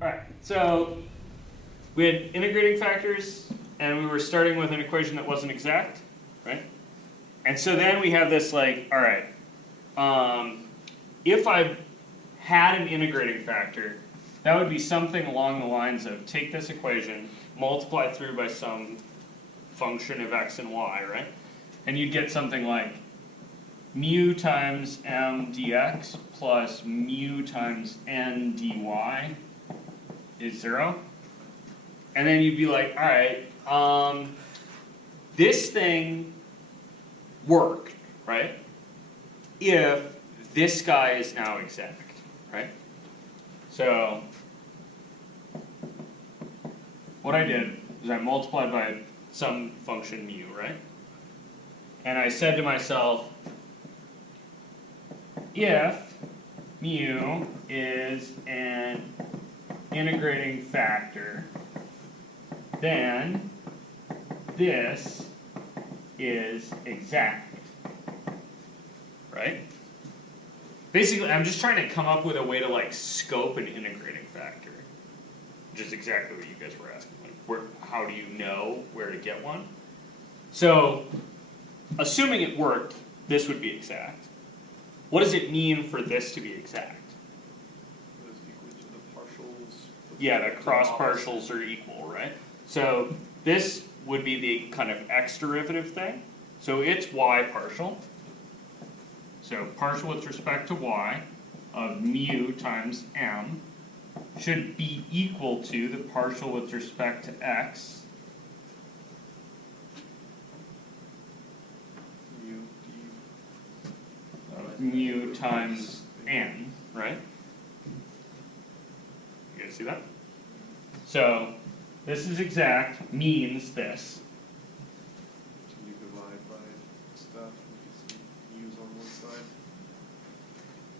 Alright, so we had integrating factors, and we were starting with an equation that wasn't exact, right? And so then we have this like, alright, if I had an integrating factor, that would be something along the lines of take this equation, multiply through by some function of x and y, right? And you'd get something like mu times m dx plus mu times n dy is 0. And then you'd be like, alright, this thing worked, right? If this guy is now exact, right? So what I did is I multiplied by some function mu, right? And I said to myself, if mu is an integrating factor, then this is exact, right? Basically, I'm just trying to come up with a way to like scope an integrating factor, which is exactly what you guys were asking. Like, how do you know where to get one? So, assuming it worked, this would be exact. What does it mean for this to be exact? It is equal to the partials. Yeah, the cross partials are equal, right? So this would be the kind of x derivative thing. So it's y partial. So partial with respect to y of mu times m should be equal to the partial with respect to x of mu times n, right? You guys see that? So this is exact means this. Can you divide by stuff and just use on one side?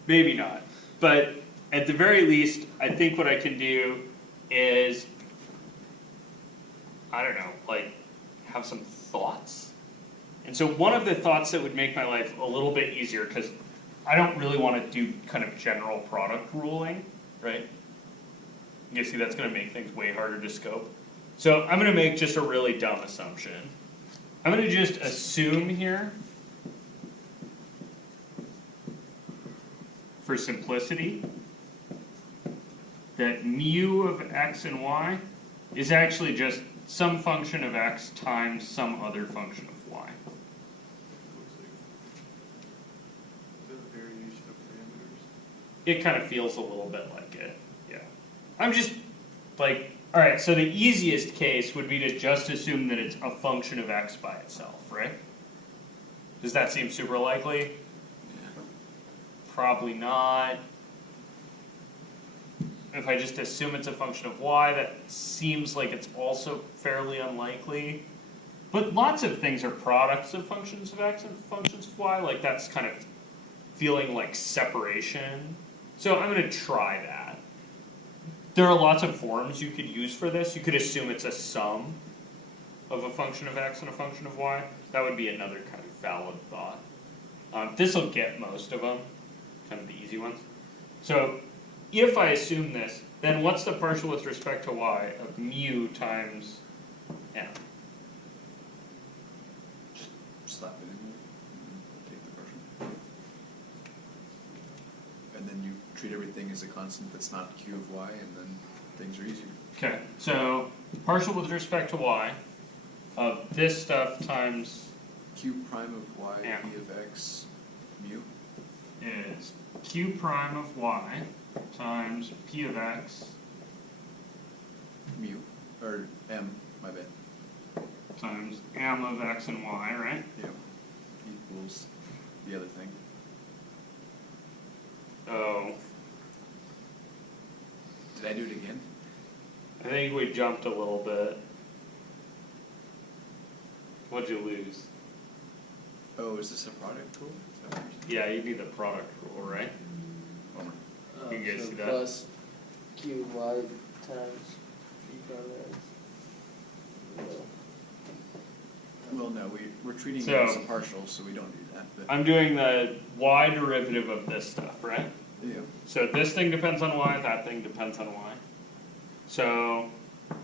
Maybe not. But at the very least, I think what I can do is, I don't know, like have some thoughts. And so one of the thoughts that would make my life a little bit easier, because I don't really want to do kind of general product ruling, right? You see, that's going to make things way harder to scope. So I'm going to make just a really dumb assumption. I'm going to just assume here, for simplicity, that mu of x and y is actually just some function of x times some other function of y. Looks like the variation of parameters. It kind of feels a little bit like it, yeah. I'm just like, alright, so the easiest case would be to just assume that it's a function of x by itself, right? Does that seem super likely? Probably not. If I just assume it's a function of y, that seems like it's also fairly unlikely. But lots of things are products of functions of x and functions of y, like that's kind of feeling like separation. So I'm going to try that. There are lots of forms you could use for this. You could assume it's a sum of a function of x and a function of y. That would be another kind of valid thought. This will get most of them, kind of the easy ones. So if I assume this, then what's the partial with respect to y of mu times m? Just slap it in there and take the partial. And then you treat everything as a constant that's not q of y, and then things are easier. Okay, so partial with respect to y of this stuff times Q prime of y Yeah. p of x mu. is q prime of y times p of x Mu. Or m, my bad. times m of x and y, right? Yep. Equals the other thing. So Did I do it again? I think we jumped a little bit. What'd you lose? Oh, is this a product rule? Is that what you're Yeah, you need the product rule, right? saying? Bummer. You can guys So see that? plus q y times p prime x. Well, no, we're treating So- it as a partial, so we don't do that. But I'm doing the y derivative of this stuff, right? yeah. So this thing depends on y, that thing depends on y. So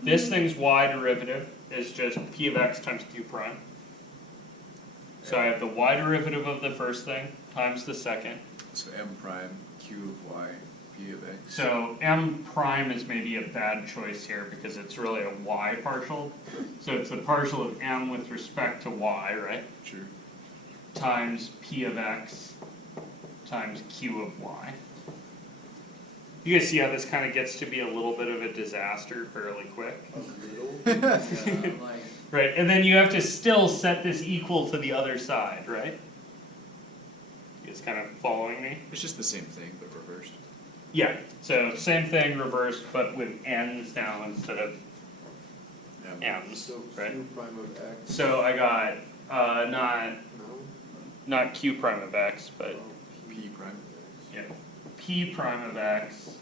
this thing's y derivative is just p of x times q prime. So I have the y derivative of the first thing times the second. So m prime q of y p of x. So m prime is maybe a bad choice here because it's really a y partial. So it's the partial of m with respect to y, right? Sure. Times p of x times q of y. You guys see how this kind of gets to be a little bit of a disaster fairly quick? Right, and then you have to still set this equal to the other side, right? You guys kind of following me? It's just the same thing, but reversed. Yeah, so same thing reversed, but with n's now instead of m's, So right? q prime of x, So I got, no? not q prime of x, but, Oh, P prime. yeah, p prime of x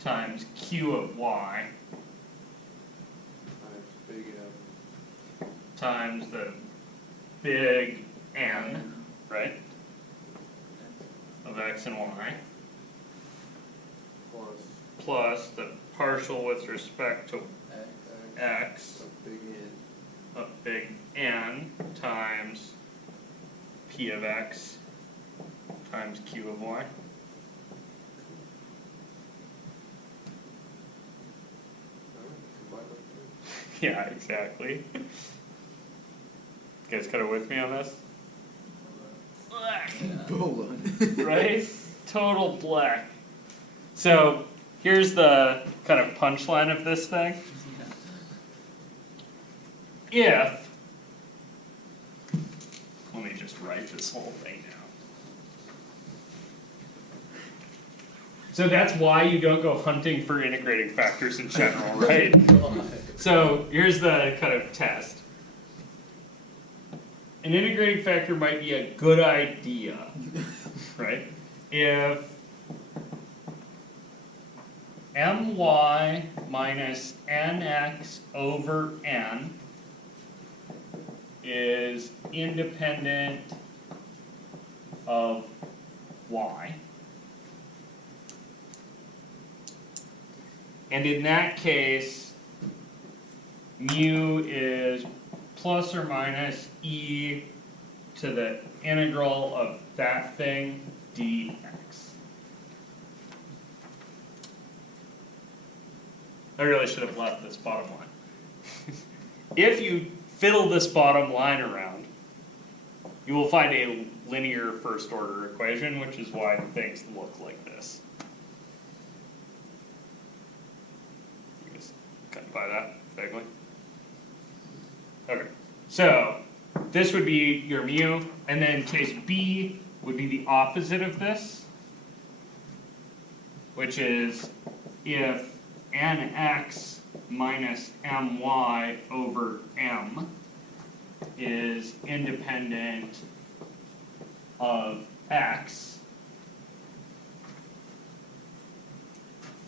times q of y Times big M. times the big N, right? Of x and y, Plus plus the partial with respect to x x of big N. of big N times p of x times q of y. Combine like Yeah, exactly. You guys kind of with me on this? Hold on. Right? Total black. So here's the kind of punchline of this thing. If, let me just write this whole thing down. So that's why you don't go hunting for integrating factors in general, right? So here's the kind of test. An integrating factor might be a good idea, right? If my minus nx over n is independent of y. And in that case, mu is plus or minus e to the integral of that thing dx. I really should have left this bottom line. If you fiddle this bottom line around, you will find a linear first order equation, which is why things look like this. You guys kind of buy that vaguely? Okay, so this would be your mu, and then case B would be the opposite of this, which is if nx minus my over m is independent of x,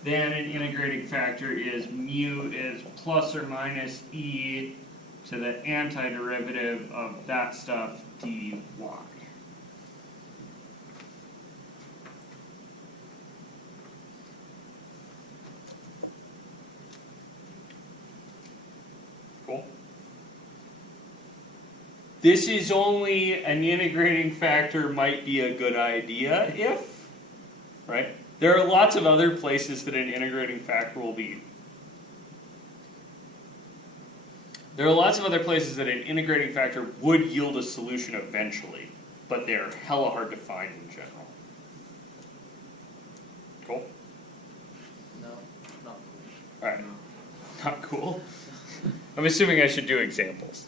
then an integrating factor is mu is plus or minus e to the antiderivative of that stuff dy. Cool. This is only an integrating factor might be a good idea if, right? There are lots of other places that an integrating factor will be. There are lots of other places that an integrating factor would yield a solution eventually, but they're hella hard to find in general. Cool? No, not Alright. Not cool? I'm assuming I should do examples.